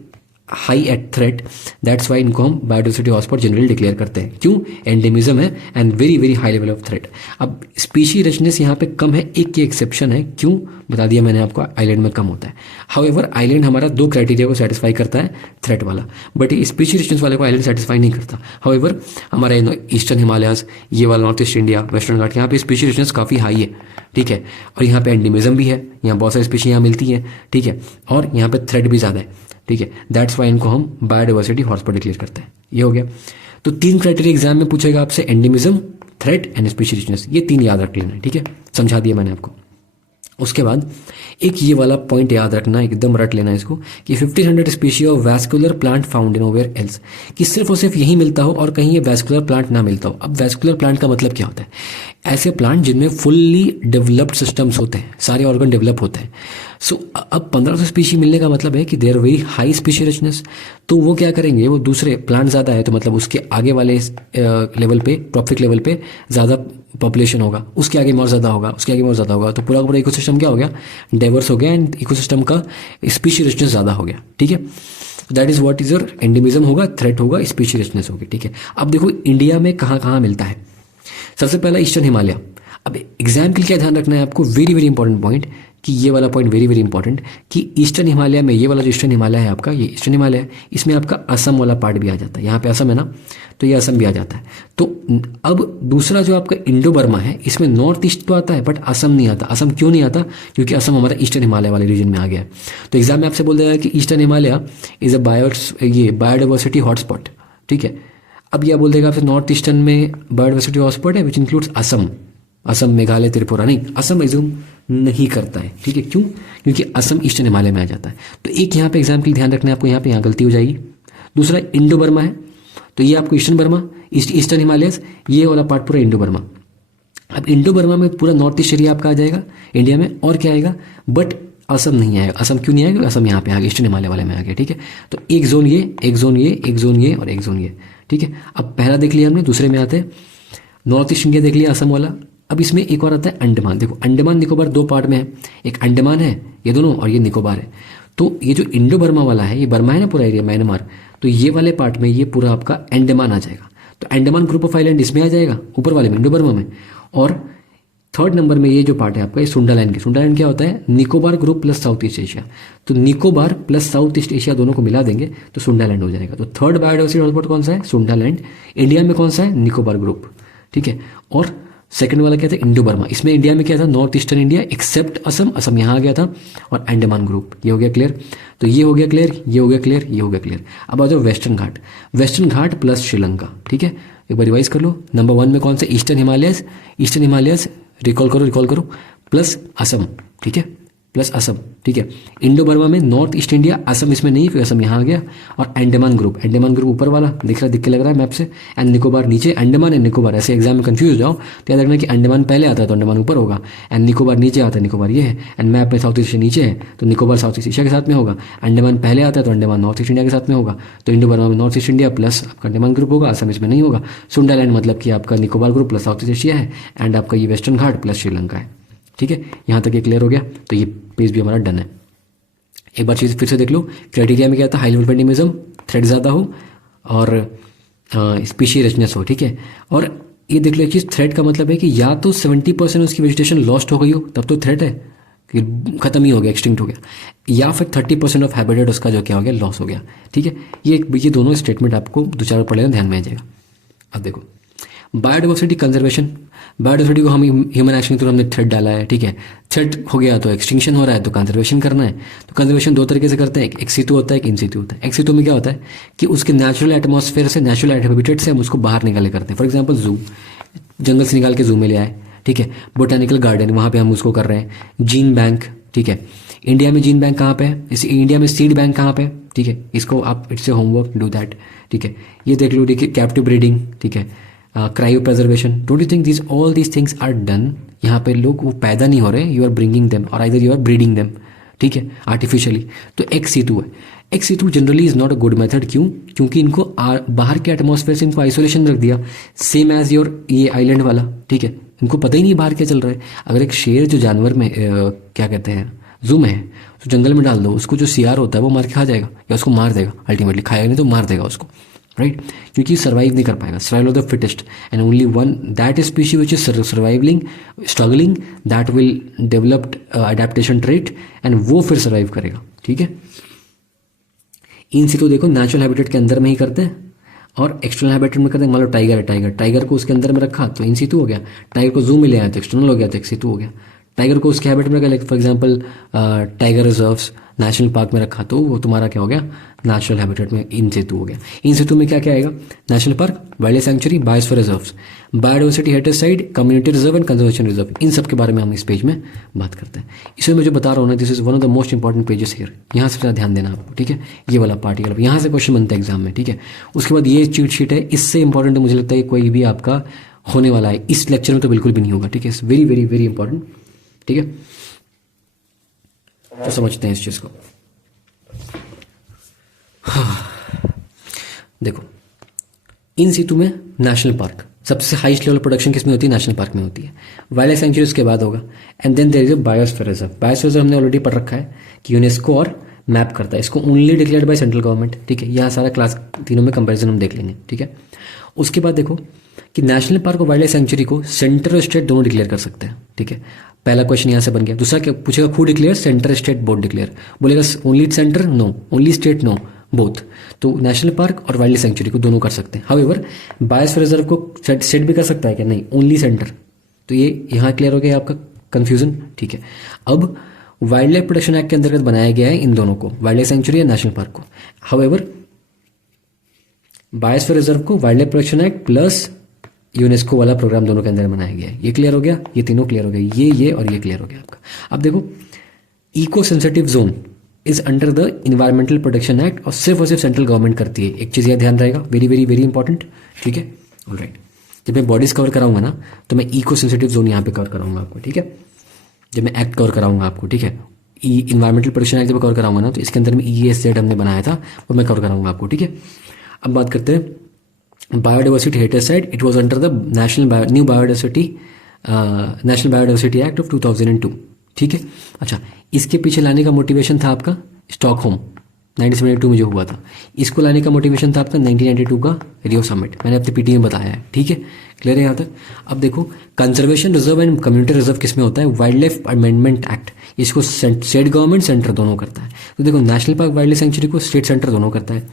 high at threat. That's why इनको हम बायोडाइवर्सिटी हॉटस्पॉट जनरली डिक्लेयर करते हैं। क्यों? एंडेमिज्म है and very very high level of threat. अब स्पीशी रिचनेस यहाँ पे कम है, एक की एक्सेप्शन है, क्यों बता दिया मैंने आपको, आइलैंड में कम होता है। हाउएवर आइलैंड हमारा दो क्राइटेरिया को सेटिस्फाई करता है, थ्रेट वाला, बट स्पीशी रिचनेस वाले को आइलैंड सेटिस्फाई नहीं करता। हाउएवर हमारा ईस्टर्न हिमालयाज, ये वाला नॉर्थ ईस्ट इंडिया, वेस्टर्न घाट, यहाँ पे स्पीशी रिचनेस काफ़ी हाई है। ठीक है, और यहाँ पे एंडेमिज्म भी है, यहाँ बहुत सारी स्पीशी यहाँ मिलती है। ठीक है, और यहाँ पे थ्रेट भी ज़्यादा है। ठीक है, दैट्स वाई इनको हम बायोडाइवर्सिटी हॉटस्पॉट डिक्लेयर करते हैं। ये हो गया। तो तीन क्राइटेरिया एग्जाम में पूछेगा आपसे, endemism, threat and species richness, ये तीन याद रख लेना है। ठीक है, समझा दिया मैंने आपको। उसके बाद एक ये वाला पॉइंट याद रखना, एकदम रट लेना इसको, कि 1500 species of vascular plant found in nowhere else, कि सिर्फ और सिर्फ यही मिलता हो और कहीं ये वैस्कुलर प्लांट ना मिलता हो। अब वैस्कुलर प्लांट का मतलब क्या होता है, ऐसे प्लांट जिनमें फुल्ली डेवलप्ड सिस्टम्स होते हैं, सारे ऑर्गन डेवलप होते हैं। सो अब 1500 स्पीशी मिलने का मतलब है कि there very high species richness. तो वो क्या करेंगे, वो दूसरे प्लांट ज़्यादा है तो मतलब उसके आगे वाले लेवल पे, ट्रॉपिक लेवल पे ज़्यादा पॉपुलेशन होगा, उसके आगे और ज़्यादा होगा, उसके आगे और ज़्यादा होगा, तो पूरा का पूरा इकोसिस्टम क्या हो गया, डाइवर्स हो गया एंड इकोसिस्टम का स्पीशी रिचनेस ज़्यादा हो गया। ठीक है, that is what is your endemism होगा, थ्रेट होगा, स्पीशी रिचनेस होगी। ठीक है, अब देखो इंडिया में कहाँ कहाँ मिलता है। सबसे पहला ईस्टर्न हिमालय। अब एग्जाम के लिए क्या ध्यान रखना है आपको, वेरी वेरी इंपॉर्टेंट पॉइंट, कि ये वाला पॉइंट वेरी वेरी इंपॉर्टेंट, कि ईस्टर्न हिमालय में, ये वाला जो ईस्टर्न हिमालय है आपका, ये ईस्टर्न हिमालय है, इसमें आपका असम वाला पार्ट भी आ जाता है। यहाँ पे असम है ना, तो ये असम भी आ जाता है। तो अब दूसरा जो आपका इंडो बर्मा है, इसमें नॉर्थ ईस्ट तो आता है बट असम नहीं आता। असम क्यों नहीं आता, क्योंकि असम हमारा ईस्टर्न हिमालय वाले रीजन में आ गया है। तो एग्जाम में आपसे बोल देगा कि eastern Himalaya is a biodiversity hotspot. ठीक है, अब यह बोल देगा आपसे नॉर्थ ईस्टर्न में बायोडाइवर्सिटी हॉटस्पॉट है विच इंक्लूड्स असम। असम, मेघालय, त्रिपुरा, नहीं, असम एज्यूम नहीं करता है, ठीक है। क्यों? क्योंकि असम ईस्टर्न हिमालय में आ जाता है। तो एक यहाँ पे एग्जाम्पल ध्यान रखना है आपको, यहाँ पे यहाँ गलती हो जाएगी। दूसरा इंडो बर्मा है, तो ये आपको ईस्टर्न बर्मा, ईस्टर्न हिमालयस, ये वाला पार्ट पूरा इंडो बर्मा। अब इंडो बर्मा में पूरा नॉर्थ ईस्ट एरिया आपका आ जाएगा इंडिया में, और क्या आएगा, बट असम नहीं आएगा। असम क्यों नहीं आएगा? असम यहाँ पे आ गया, ईस्टर्न हिमालय वाले में आ गया, ठीक है। तो एक जोन ये, एक जोन ये, एक जोन ये और एक जोन ये, ठीक है। अब पहला देख लिया हमने, दूसरे में आते हैं नॉर्थ ईस्ट इंडिया देख लिया, असम वाला। अब इसमें एक और आता है अंडमान। देखो अंडमान निकोबार दो पार्ट में है, एक अंडमान है ये दोनों, और ये निकोबार है। तो ये जो इंडो बर्मा वाला है, ये बर्मा है ना पूरा एरिया, म्यांमार, तो ये वाले पार्ट में ये पूरा आपका अंडमान आ जाएगा। तो अंडमान ग्रुप ऑफ आइलैंड इसमें आ जाएगा, ऊपर वाले में, इंडो बर्मा में। और थर्ड नंबर में ये जो पार्ट है आपका, ये सुंडालैंड की। सुंडालैंड क्या होता है? Nicobar group plus south east Asia. तो Nicobar plus south east Asia दोनों को मिला देंगे तो सुंडालैंड हो जाएगा। तो थर्ड बायोडाइवर्सिटी हॉटस्पॉट कौन सा है? सुंडालैंड। इंडिया में कौन सा है? निकोबार ग्रुप, ठीक है। और सेकंड वाला क्या था? Indo Burma. इसमें इंडिया में क्या था? North eastern India accept Assam, Assam यहाँ आ गया था, और अंडमान ग्रुप। ये हो गया क्लियर। तो ये हो गया क्लियर, ये हो गया क्लियर, ये हो गया क्लियर। अब आ जाओ वेस्टर्न घाट। वेस्टर्न घाट प्लस श्रीलंका, ठीक है। एक बार रिवाइज कर लो। नंबर 1 में कौन सा? Eastern Himalayas, eastern Himalayas recall करो, प्लस असम, ठीक है, प्लस असम, ठीक है। इंडो बर्मा में नॉर्थ ईस्ट इंडिया, असम इसमें नहीं, फिर असम यहाँ आ गया। और अंडमान ग्रुप, अंडमान ग्रुप ऊपर वाला दिख के लग रहा है मैप से, एंड निकोबार नीचे। अंडमान एंड निकोबार, ऐसे एग्जाम में कंफ्यूज हो जाओ तो याद रखना कि अंडमान पहले आता है तो अंडमान ऊपर होगा, एंड निकोबार नीचे आता है, निकोबार ये है। एंड मैप में साउथ ईस्ट नीचे है तो निकोबार साउथ ईस्ट एशिया के साथ में होगा। अंडमान पहले आता है तो अंडमान नॉर्थ ईस्ट इंडिया के साथ में होगा। तो इंडो बर्मा में नॉर्थ ईस्ट इंडिया प्लस आपका अंडमान ग्रुप होगा, असम इसमें नहीं होगा। सुंडालैंड मतलब कि आपका Nicobar group plus south east Asia है, एंड आपका ये वेस्टर्न घाट प्लस श्रीलंका है, ठीक है। यहाँ तक ये क्लियर हो गया। तो ये पेज भी हमारा डन है। एक बार चीज़ फिर से देख लो। क्राइटेरिया में क्या था? हाई लेवल एंडेमिज्म, थ्रेड ज़्यादा हो, और स्पीशी रिचनेस हो, ठीक है। और ये देख लो एक चीज़, थ्रेड का मतलब है कि या तो 70% उसकी वेजिटेशन लॉस्ट हो गई हो, तब तो थ्रेड है कि खत्म ही हो गया, एक्सटिंक्ट हो गया, या फिर 30% ऑफ हैबिटेट उसका जो क्या हो गया, लॉस हो गया, ठीक है। ये दोनों स्टेटमेंट आपको दो चार पढ़ लेना, ध्यान में आ जाएगा। अब देखो बायोडाइवर्सिटी कंजर्वेशन। बायोडाइवर्सिटी को हम ह्यूमन एक्शन के थ्रू हमने थ्रेड डाला है, ठीक है। थ्रेड हो गया तो एक्सटिंक्शन हो रहा है, तो कंजर्वेशन करना है। तो कंजर्वेशन दो तरीके से करते हैं, एक सीटू होता है, एक इन सीटू होता है। एक सीटू में क्या होता है कि उसके नेचुरल एटमॉस्फेयर से, नेचुरल हैबिटेट से हम उसको बाहर निकाले करते हैं। फॉर एग्जाम्पल जू, जंगल से निकाल के जू में ले आए, ठीक है। बोटानिकल गार्डन, वहाँ पे हम उसको कर रहे हैं। जीन बैंक, ठीक है। इंडिया में जीन बैंक कहाँ पे है? इस इंडिया में सीड बैंक कहाँ पे है, ठीक है। इसको आप it's a homework, do that, ठीक है। ये देख लो, देखिए कैप्टिव ब्रीडिंग, ठीक है, cryo preservation. Don't you think this all these things are done? यहाँ पे लोग वो पैदा नहीं हो रहे, यू आर ब्रिंगिंग देम, और either you are breeding them, ठीक है, आर्टिफिशियली। तो एक्स सीटू है। Ex situ generally is not a good method. क्यों? क्योंकि इनको बाहर के एटमॉस्फेयर से इनको आइसोलेशन रख दिया, सेम एज योर ये आइलैंड वाला, ठीक है। इनको पता ही नहीं बाहर क्या चल रहा है। अगर एक शेर जो जानवर में क्या कहते हैं जू में है, तो जंगल में डाल दो उसको, जो सीआर होता है वो मार के खा जाएगा या उसको मार देगा, अल्टीमेटली खाएगा नहीं तो मार देगा उसको, राइट। क्योंकि सर्वाइव नहीं कर पाएगा, survival of the fittest, and only one that species which is surviving, struggling, that will developed adaptation trait, and वो फिर सर्वाइव करेगा, ठीक है। इन सीटू देखो नेचुरल हैबिटेट के अंदर में ही करते हैं, और एक्सटर्नल हैबिटेट में करते हैं। मान लो टाइगर है, टाइगर को उसके अंदर में रखा तो इन सीटू हो गया। टाइगर को जू में ले आया तो एक्सटर्नल हो गया, तो एक्स सीटू हो गया। टाइगर को उसके हैबिटेट में रखा, like for example tiger reserves national park में रखा, तो वो तुम्हारा क्या हो गया, नेचुरल हैबिटेट में इन सितु हो गया। इन सितु में क्या क्या आएगा? National park, wild life sanctuary, biosphere reserves, biodiversity heritage site, community reserve and conservation reserve. इन सब के बारे में हम इस पेज में बात करते हैं। इसमें मैं जो बता रहा हूँ ना, this is one of the most important pages here. यहाँ से ध्यान देना आपको, ठीक है। ये वाला पार्ट, ये यहाँ से क्वेश्चन बनता है एग्जाम में, ठीक है। उसके बाद ये चीट शीट है, इससे इंपॉर्टेंट मुझे लगता है कोई भी आपका होने वाला है इस लेक्चर में तो बिल्कुल भी नहीं होगा, ठीक है। It's very very very important, ठीक है। तो समझते हैं इस चीज़ को। देखो इन सीटू में नेशनल पार्क, सबसे हाईएस्ट लेवल प्रोडक्शन किसमें होती है? नेशनल पार्क में होती है। वाइल्ड लाइफ सेंचुरी उसके बाद होगा, and then there is a biosphere reserve. Biosphere reserve हमने ऑलरेडी पढ़ रखा है कि यूनेस्को और मैप करता है इसको, only declared by central government, ठीक है। यहाँ सारा क्लास तीनों में कंपैरिजन हम देख लेंगे, ठीक है। उसके बाद देखो कि नेशनल पार्क और वाइल्ड लाइफ सेंचुरी को सेंटर और स्टेट दोनों डिक्लेयर कर सकते हैं, ठीक है। पहला क्वेश्चन यहाँ से बन गया। दूसरा क्या पूछेगा? Who declare? Centre, state, both declare. बोलेगा only centre? No. Only state? No. Both. तो नेशनल पार्क और वाइल्ड लाइफ सेंचुरी को दोनों कर सकते हैं। हाउएवर बायोस्फीयर रिजर्व को स्टेट भी कर सकता है क्या? नहीं, ओनली सेंटर। तो ये यहाँ क्लियर हो गया आपका कंफ्यूजन, ठीक है। अब वाइल्ड लाइफ प्रोटेक्शन एक्ट के अंतर्गत बनाया गया है इन दोनों को, वाइल्ड लाइफ सेंचुरी या नेशनल पार्क को। हाउएवर बायोस्फीयर रिजर्व को wild life protection act plus UNESCO वाला प्रोग्राम दोनों के अंदर बनाया गया है। ये क्लियर हो गया, ये तीनों क्लियर हो गया, ये और ये क्लियर हो गया आपका। अब देखो eco sensitive zone is under the environmental protection act और सिर्फ सेंट्रल गवर्नमेंट करती है। एक चीज़ यह ध्यान रहेगा, वेरी वेरी वेरी इंपॉर्टेंट, ठीक है। ऑलराइट, जब मैं बॉडीज कवर कराऊंगा ना तो मैं इको सेंसिटिव जोन यहाँ पे कवर कराऊंगा आपको, ठीक है। जब मैं एक्ट कवर कराऊंगा आपको, ठीक है, इन्वायरमेंटल प्रोटेक्शन एक्ट जब कवर कराऊंगा ना तो इसके अंदर में EESZ हमने बनाया था वो मैं कवर कराऊंगा आपको, ठीक है। अब बात करते हैं biodiversity heritage site. It was under the new national biodiversity act of 2002, ठीक है। अच्छा, इसके पीछे लाने का मोटिवेशन था आपका स्टॉकहोम 1972 में जो हुआ था। इसको लाने का मोटिवेशन था आपका 1992 का रियो समिट। मैंने अपने पीटी में बताया है, ठीक है, क्लियर है यहाँ तक। अब देखो conservation reserve and community reserve किस में होता है, वाइल्ड लाइफ अमेंडमेंट एक्ट। इसको स्टेट गवर्नमेंट सेंटर दोनों करता है। तो देखो national park wild life sanctuary को स्टेट सेंटर दोनों करता है,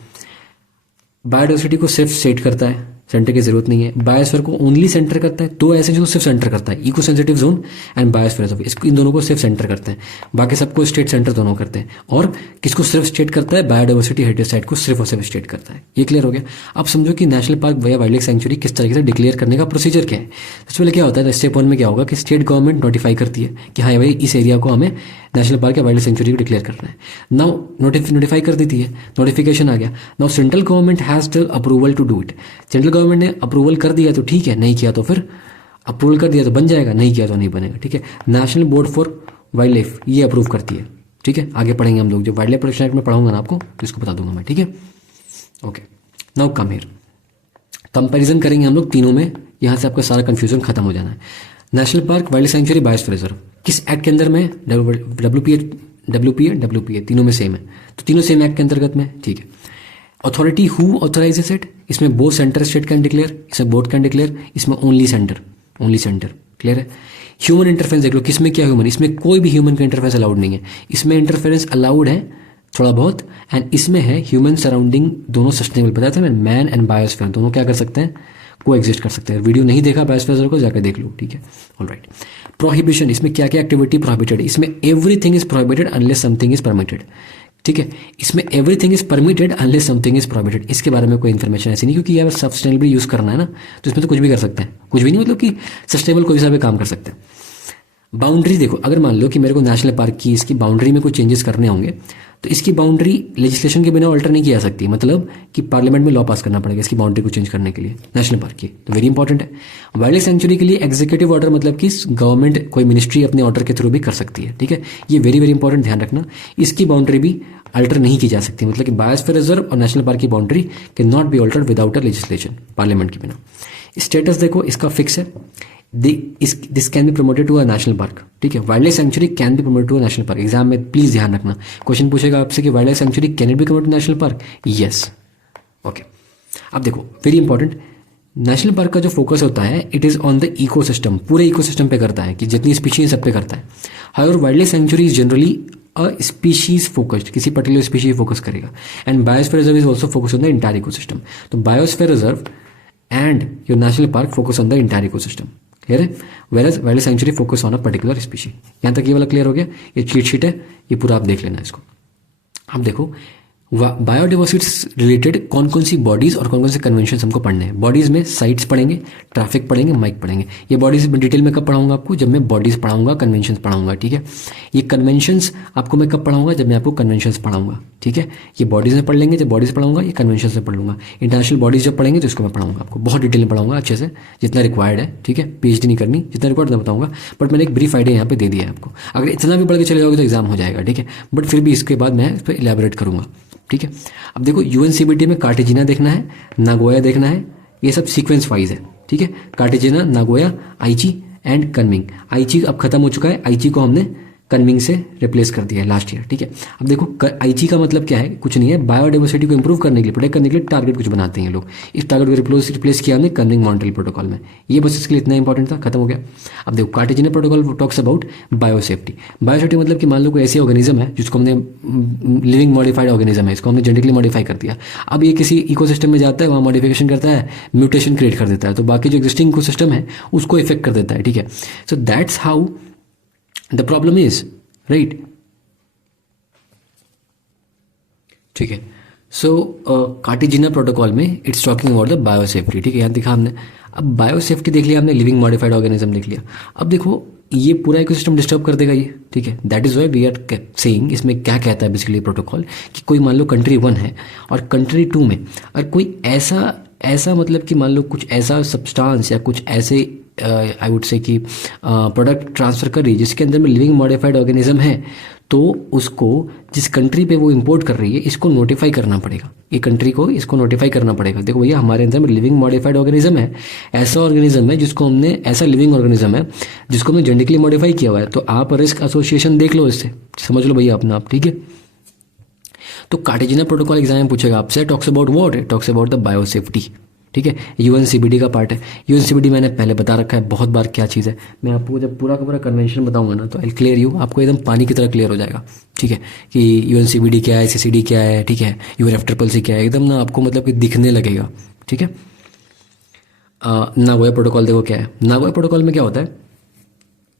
बायोडाइवर्सिटी को सिर्फ स्टेट करता है, सेंटर की जरूरत नहीं है। बायोस्फीयर को ओनली सेंटर करता है, दो ऐसे जो सिर्फ सेंटर करता है, eco sensitive zone and biosphere reserve, इसको इन दोनों को सिर्फ सेंटर करते हैं, बाकी सबको स्टेट सेंटर दोनों करते हैं। और किसको सिर्फ स्टेट करता है, बायोडाइवर्सिटी हेरिटेज साइट को सिर्फ और सिर्फ स्टेट करता है। ये क्लियर हो गया। अब समझो कि नेशनल पार्क या वाइल्ड लाइफ सेंचुरी किस तरीके से डिक्लेयर करने का प्रोसीजर क्या है। सबसे पहले क्या होता है, स्टेप 1 में क्या होगा कि स्टेट गवर्नमेंट नोटिफाई करती है कि हाँ भाई इस एरिया को हमें नेशनल पार्क या वाइल्ड लाइफ सेंचुरी को डिक्लेयर करना है। नाउ नोटिफाई कर देती है, नोटिफिकेशन आ गया। Now central government has the approval to do it. Central government ने अप्रूवल कर दिया तो ठीक है, नहीं किया तो फिर अप्रूवल कर दिया तो बन जाएगा, नहीं किया तो नहीं बनेगा, ठीक है। National board for wild life ये अप्रूव करती है, ठीक है। आगे पढ़ेंगे हम लोग, जो वाइल्ड लाइफ प्रोटेक्शन एक्ट में पढ़ाऊंगा ना आपको तो इसको बता दूंगा मैं, ठीक है। Okay, now come here, comparison करेंगे हम लोग तीनों में, यहाँ से आपका सारा कंफ्यूजन खत्म हो जाना है। National park, wild sanctuary, biosphere reserve किस एक्ट के अंदर में, WPA तीनों में सेम है, तो तीनों सेम एक्ट के अंतर्गत में, ठीक है। अथॉरिटी हु ऑथराइजेस इट, इसमें both centre state can declare, इसमें बोथ कैन डिक्लेयर, इसमें ओनली सेंटर, क्लियर है। ह्यूमन इंटरफेरेंस देख लो, किसमें क्या ह्यूमन, इसमें कोई भी ह्यूमन का इंटरफेरेंस अलाउड नहीं है, इसमें इंटरफेरेंस अलाउड है थोड़ा बहुत, एंड इसमें है ह्यूमन सराउंडिंग दोनों सस्टेनेबल। बताया था मैंने, मैन एंड बायोस्फीयर दोनों क्या कर सकते हैं, को एग्जिस्ट कर सकते हैं। वीडियो नहीं देखा बायोस्फीयर को जाकर देख लो, ठीक है। ऑलराइट, प्रोहिबिशन, इसमें क्या क्या एक्टिविटी प्रोहिबिटेड, इसमें everything is prohibited unless something is permitted, ठीक है। इसमें everything is permitted unless something is prohibited, इसके बारे में कोई इन्फॉर्मेशन ऐसी नहीं, क्योंकि यार सस्टेनेबली यूज करना है ना, तो इसमें तो कुछ भी कर सकते हैं, कुछ भी नहीं मतलब कि सस्टेनेबल कोई सा भी काम कर सकते हैं। बाउंड्री देखो, अगर मान लो कि मेरे को नेशनल पार्क की इसकी बाउंड्री में कोई चेंजेस करने होंगे तो इसकी बाउंड्री लेजिस्लेशन के बिना ऑल्टर नहीं की जा सकती, मतलब कि पार्लियामेंट में लॉ पास करना पड़ेगा इसकी बाउंड्री को चेंज करने के लिए नेशनल पार्क की, तो वेरी इंपॉर्टेंट है। वाइल्ड लाइफ सेंचुरी के लिए एग्जीक्यूटिव ऑर्डर, मतलब कि गवर्नमेंट कोई मिनिस्ट्री अपने ऑर्डर के थ्रू भी कर सकती है, ठीक है। ये वेरी वेरी इंपॉर्टेंट, ध्यान रखना, इसकी बाउंड्री भी अल्टर नहीं की जा सकती, मतलब कि बायोस्फीयर रिजर्व और नेशनल पार्क की boundary can not be altered without a legislation, parliament के बिना। स्टेटस देखो इसका फिक्स है, this can be promoted to a national park, ठीक है। Wild life sanctuary can be promoted to a national park. Exam में प्लीज ध्यान रखना, क्वेश्चन पूछेगा आपसे कि wild life sanctuary can it be promoted to national park, yes, okay. अब देखो वेरी इंपॉर्टेंट, नेशनल पार्क का जो फोकस होता है it is on the ecosystem, पूरे इकोसिस्टम पे करता है कि जितनी स्पीशीज सब पे करता है। However wild life sanctuary is generally a species focused, किसी पर्टिकुलर स्पीशीज फोकस करेगा, and biosphere reserve is also focus on the entire ecosystem. तो biosphere reserve and your national park focus on the entire ecosystem, clear है। Where wild sanctuary focus on a particular species. यहाँ तक ये वाला क्लियर हो गया, ये चीट शीट है, ये पूरा आप देख लेना इसको। अब देखो बायोडाइवर्सिटी रिलेटेड कौन कौन सी बॉडीज और कौन कौन से कन्वेंशन हमको पढ़ने हैं। बॉडीज में साइट्स पढ़ेंगे, ट्रैफिक पढ़ेंगे, माइक पढ़ेंगे। ये बॉडीज में डिटेल में कब पढ़ाऊंगा आपको, जब मैं बॉडीज पढ़ाऊंगा, कन्वेंशन पढ़ाऊंगा, ठीक है। ये कन्वेंशंस आपको मैं कब पढ़ाऊंगा, जब मैं आपको कन्वेंशंस पढ़ाऊंगा, ठीक है। ये बॉडीज में पढ़ लेंगे जब बॉडीज पढ़ाऊंगा, ये कन्वेंशन में पढ़ लूंगा। इंटरनेशनल बॉडीज जब पढ़ेंगे तो इसको मैं पढ़ाऊंगा आपको, बहुत डिटेल में पढ़ाऊंगा अच्छे से, जितना रिक्वायर्ड है, ठीक है। PhD नहीं करनी, जितना रिक्वायर्ड मैं बताऊंगा, बट मैंने एक ब्रीफ आइडिया यहाँ पे दे दिया है आपको। अगर इतना भी बढ़ के चले जाओगे तो एग्जाम हो जाएगा, ठीक है, बट फिर भी इसके बाद मैं इस पर इलेबोरेट करूंगा, ठीक है। अब देखो UNCBT में कार्टेजिना देखना है, नागोया देखना है, ये सब सीक्वेंस वाइज है, ठीक है। Cartagena, Nagoya, Aichi and Kunming. Aichi अब खत्म हो चुका है, आइची को हमने कनमिंग से रिप्लेस कर दिया है लास्ट ईयर, ठीक है। अब देखो आईची का मतलब क्या है, कुछ नहीं है, बायोडाइवर्सिटी को इंप्रूव करने के लिए, प्रोटेक्ट करने के लिए टारगेट कुछ बनाते हैं लोग। इस टारगेट को रिप्लेस किया हमने कनमिंग मॉन्ट्रियल प्रोटोकॉल में, ये बस इसके लिए इतना इंपॉर्टेंट था, खत्म हो गया। अब देखो Cartagena protocol talks about biosafety. Biosafety मतलब कि मान लो कोई ऐसी ऑर्गेनिज्म है जिसको हमने लिविंग मॉडिफाइड ऑर्गेनिज्म है, इसको हमने जेनेटिकली मॉडिफाई कर दिया। अब ये किसी इकोसिस्टम में जाता है, वहाँ मॉडिफिकेशन करता है, म्यूटेशन क्रिएट कर देता है, तो बाकी जो एग्जिस्टिंग इकोसिस्टम है उसको इफेक्ट कर देता है, ठीक है। So that's how the problem is, right, ठीक है। सो कार्टेजिना प्रोटोकॉल में it's talking about the biosafety, ठीक है, यहाँ दिखा हमने। अब बायो सेफ्टी देख लिया हमने, लिविंग मॉडिफाइड ऑर्गेनिज्म देख लिया। अब देखो ये पूरा इकोसिस्टम डिस्टर्ब कर देगा ये, ठीक है। That is why we are saying, इसमें क्या कहता है बेसिकली प्रोटोकॉल, कि कोई मान लो कंट्री 1 है और कंट्री 2 में अगर कोई ऐसा मतलब कि मान लो कुछ ऐसा सब्सटेंस या कुछ ऐसे आई वुड से कि प्रोडक्ट ट्रांसफ़र कर रही है जिसके अंदर में लिविंग मॉडिफाइड ऑर्गेनिज्म है, तो उसको जिस कंट्री पे वो इंपोर्ट कर रही है इसको नोटिफाई करना पड़ेगा, ये कंट्री को इसको नोटिफाई करना पड़ेगा। देखो भैया हमारे अंदर में लिविंग मॉडिफाइड ऑर्गेनिज्म है, ऐसा ऑर्गेनिज्म है जिसको हमने, ऐसा लिविंग ऑर्गेनिज्म है जिसको हमने जेनेटिकली मॉडिफाई किया हुआ है, तो आप रिस्क एसोसिएशन देख लो, इससे समझ लो भैया अपना आप, ठीक है। तो कार्टेजिना प्रोटोकॉल एग्जाम में पूछेगा आपसे, talks about what, talks about the bio safety, ठीक है। यूएनसीबीडी का पार्ट है। यूएनसीबीडी मैंने पहले बता रखा है बहुत बार क्या चीज़ है, मैं आपको जब पूरा का पूरा कन्वेंशन बताऊंगा ना तो आई क्लियर यू, आपको एकदम पानी की तरह क्लियर हो जाएगा, ठीक है, कि यूएनसीबीडी क्या है, सीसीडी क्या है, ठीक है, यूएनएफसीसीसी क्या है, एकदम ना आपको मतलब कि दिखने लगेगा, ठीक है। नागोया प्रोटोकॉल देखो क्या है, नागोया प्रोटोकॉल में क्या होता है,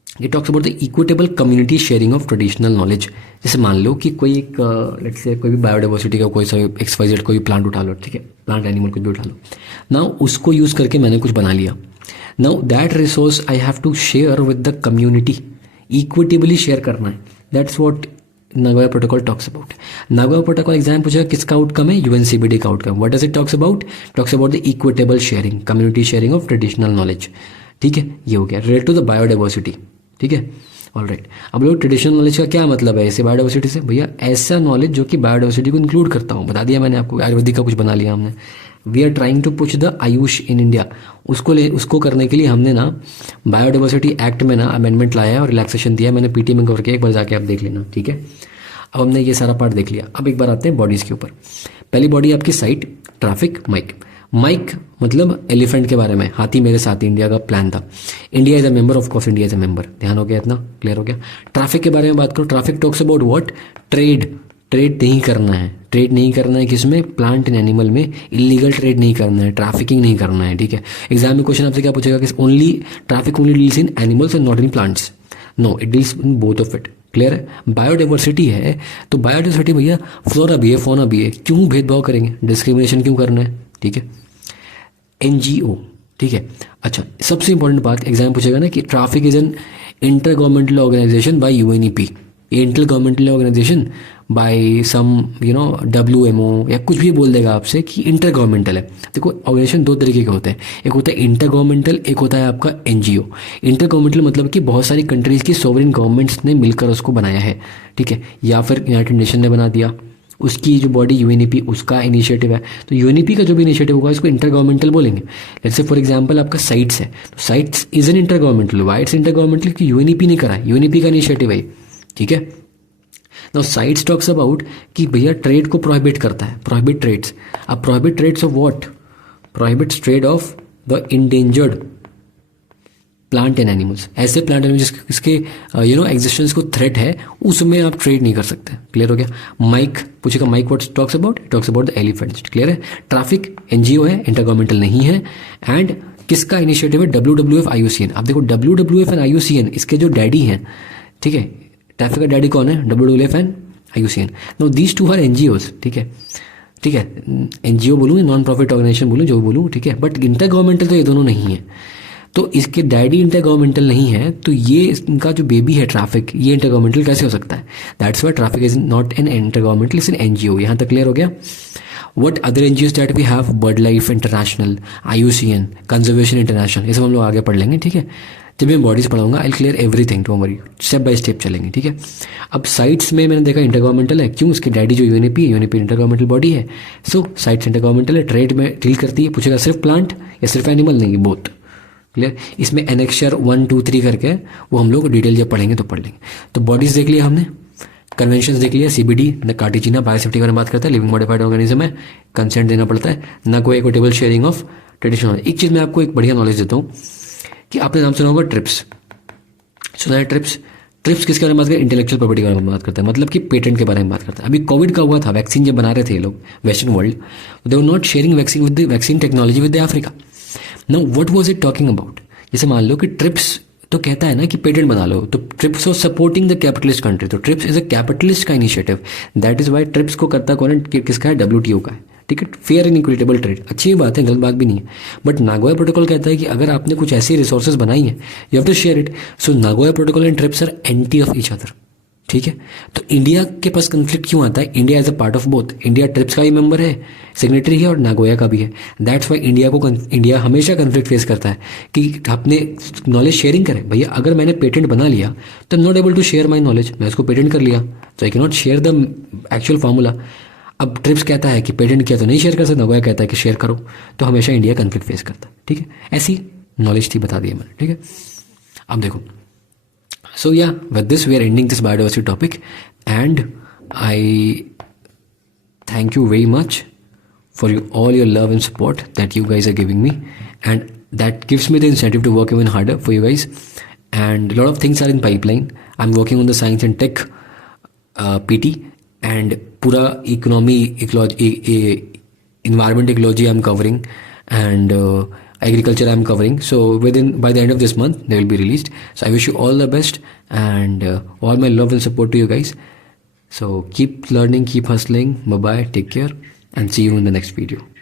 ये talks about the equitable community sharing of traditional knowledge. जैसे मान लो कि कोई एक लेट्स से कोई भी बायोडाइवर्सिटी का कोई सा XYZ कोई प्लांट उठा लो, ठीक है, प्लांट एनिमल कुछ भी उठा लो, नाउ उसको यूज़ करके मैंने कुछ बना लिया, now that resource I have to share with the community, equitably share करना है, that's what Nagoya protocol talks about. Nagoya protocol exam पूछेगा किसका आउटकम है, यूएनसीबीडी का outcome. What does it talks about, talks about the equitable sharing, community sharing of traditional knowledge, ठीक है, ये हो गया रिलेटेड टू द बायोडाइवर्सिटी, ठीक है, ऑलराइट। अब लोग ट्रेडिशनल नॉलेज का क्या मतलब है ऐसे बायोडाइवर्सिटी से, भैया ऐसा नॉलेज जो कि बायोडाइवर्सिटी को इंक्लूड करता हूँ, बता दिया मैंने आपको, आयुर्वेदिक का कुछ बना लिया हमने। We are trying to push the AYUSH in India, उसको करने के लिए हमने ना बायोडाइवर्सिटी एक्ट में ना अमेंडमेंट लाया है और रिलैक्सेशन दिया है, मैंने पीटी में कवर किया, एक बार जाके आप देख लेना, ठीक है। अब हमने ये सारा पार्ट देख लिया, अब एक बार आते हैं बॉडीज़ के ऊपर। पहली बॉडी आपकी साइट, ट्रैफिक, माइक। माइक मतलब एलिफेंट के बारे में, हाथी मेरे साथ, इंडिया का प्लान था, India is a member, of course India is a member, ध्यान हो गया, इतना क्लियर हो गया। ट्रैफिक के बारे में बात करो, traffic talks about what, trade, trade नहीं करना है, ट्रेड नहीं करना है किसमें, प्लांट एंड एनिमल में, इलीगल ट्रेड नहीं करना है, ट्रैफिकिंग नहीं करना है, ठीक है। एग्जाम में क्वेश्चन आपसे क्या पूछेगा कि only TRAFFIC only deals in animals and not in plants, no it deals in both of it, clear है। बायोडाइवर्सिटी है तो बायोडाइवर्सिटी भैया फ्लोरा भी है, फौना भी है, क्यों भेदभाव करेंगे, डिस्क्रिमिनेशन क्यों करना है, ठीक है। NGO, ठीक है। अच्छा सबसे इंपॉर्टेंट बात एग्जाम पूछेगा ना कि TRAFFIC is an inter governmental organisation by UNEP, inter governmental organisation by some WMO या कुछ भी बोल देगा आपसे कि इंटर गवर्नमेंटल है। देखो ऑर्गेनाइजेशन दो तरीके के होते हैं, एक होता है इंटर गवर्नमेंटल, एक होता है आपका NGO। इंटर गवर्नमेंटल मतलब कि बहुत सारी कंट्रीज़ की सोवरेन गवर्नमेंट्स ने मिलकर उसको बनाया है, ठीक है, या फिर यूनाइटेड नेशन ने बना दिया, उसकी जो बॉडी UNEP उसका इनिशिएटिव है, तो UNEP का जो भी इनिशिएटिव होगा इसको इंटर गवर्नमेंटल बोलेंगे। लेट्स से फॉर एग्जांपल आपका साइट्स है, तो sites is an inter governmental, why it's inter governmental कि UNEP ने करा है, UNEP का इनिशिएटिव है, ठीक है। नाउ साइट्स टॉक्स अबाउट कि भैया ट्रेड को प्रोहिबिट करता है, प्रोहिबिट ट्रेड्स। अब prohibit trades of what, prohibits trade of the endangered plant and animals, ऐसे प्लांट एनिमल्स जिसके एग्जिस्टेंस को थ्रेट है उसमें आप ट्रेड नहीं कर सकते, क्लियर हो गया। माइक पूछेगा, MIKE what talks about, talks about the elephants, clear है। ट्रैफिक NGO है, इंटर गवर्नमेंटल नहीं है, एंड किसका इनिशिएटिव है, WWF IUCN। अब देखो WWF एंड IUCN इसके जो डैडी हैं, ठीक है, ट्रैफिक का डैडी कौन है, WWF and IUCN। No these two are NGOs, ठीक है, ठीक है, NGO बोलूँ नॉन प्रॉफिट ऑर्गेनाइजेशन बोलूँ जो बोलूँ, ठीक है, बट इंटर गवर्नमेंटल तो ये दोनों नहीं है। तो इसके डैडी इंटर गवर्नमेंटल नहीं है, तो ये इनका जो बेबी है ट्रैफिक, ये इंटर गवर्नमेंटल कैसे हो सकता है, that's why TRAFFIC is not an inter governmental, is an NGO। यहाँ तक क्लियर हो गया। What other NGOs that we have, bird life international, IUCN, conservation international, ये सब हम लोग आगे पढ़ लेंगे, ठीक है। जब मैं बॉडीज पढ़ाऊंगा I clear everything, don't worry, step by step चलेंगे, ठीक है। अब साइट्स में मैंने देखा इंटर गवर्नमेंटल है, क्यों, उसके डैडी जो UNEP है, UNEP इंटर गवर्नमेंटल बॉडी है, सो साइट्स इंटर गवर्नमेंटल है, ट्रेड में डील करती है। पूछेगा सिर्फ प्लांट या सिर्फ एनिमल, नहीं बोथ, क्लियर। इसमें एनेक्चर 1, 2, 3 करके वो हम लोग डिटेल जब पढ़ेंगे तो पढ़ लेंगे। तो बॉडीज देख लिया हमने, कन्वेंशन देख लिया, CBD न कार्टिजिना बायोसेफ्टी के बारे में बात करता है, लिविंग मॉडिफाइड ऑर्गेनिज्म है, कंसेंट देना पड़ता है, ना कोई इक्विटेबल शेयरिंग ऑफ ट्रेडिशनल। एक चीज़ मैं आपको एक बढ़िया नॉलेज देता हूँ कि आपने नाम सुना होगा ट्रिप्स, सुना है ट्रिप्स। ट्रिप्स किसके बारे में बात करते हैं, इंटेलेक्चुअल प्रॉपर्टी के बारे में बात करता है, मतलब कि पेटेंट के बारे में बात करता है। अभी कोविड का हुआ था, वैक्सीन जब बना रहे थे ये लोग western world, they were not sharing vaccine with the vaccine technology with the Africa. Now what was it talking about, जैसे मान लो कि ट्रिप्स तो कहता है ना कि पेटेंट बना लो, तो TRIPS was supporting the capitalist country, तो ट्रिप्स इज अ कैपिटलिस्ट का initiative, that is why TRIPS को करता कौन है, किसका है, WTO का है, ठीक है, फेयर एंड इक्विटेबल ट्रेड अच्छी बात है, गलत बात भी नहीं है। बट नागोया प्रोटोकॉल कहता है कि अगर आपने कुछ ऐसी रिसोर्सेज बनाई है you have to share it. So Nagoya protocol and TRIPS are anti of each other, ठीक है। तो इंडिया के पास कंफ्लिक्ट क्यों आता है? India as a part of both, India TRIPS का भी मेंबर है, सिग्नेटरी है, और नागोया का भी है। दैट्स वाई इंडिया हमेशा कंफ्लिक्ट फेस करता है कि आपने नॉलेज शेयरिंग करें। भैया अगर मैंने पेटेंट बना लिया तो I am not able to share my knowledge, मैं उसको पेटेंट कर लिया, तो I can not share the actual formula. अब ट्रिप्स कहता है कि पेटेंट किया तो नहीं शेयर कर सकते, नागोया कहता है कि शेयर करो, तो हमेशा इंडिया कंफ्लिक्ट फेस करता है, ठीक है। ऐसी नॉलेज थी, बता दिया मैंने, ठीक है। अब देखो, so yeah, with this we are ending this biodiversity topic, and I thank you very much for all your love and support that you guys are giving me, and that gives me the incentive to work even harder for you guys. And a lot of things are in pipeline. I'm working on the science and tech PT, and pura economy ecology, environment ecology I'm covering, and agriculture I'm covering. So by the end of this month they will be released. So I wish you all the best, and all my love and support to you guys. So keep learning, keep hustling. Bye bye, take care, and see you in the next video.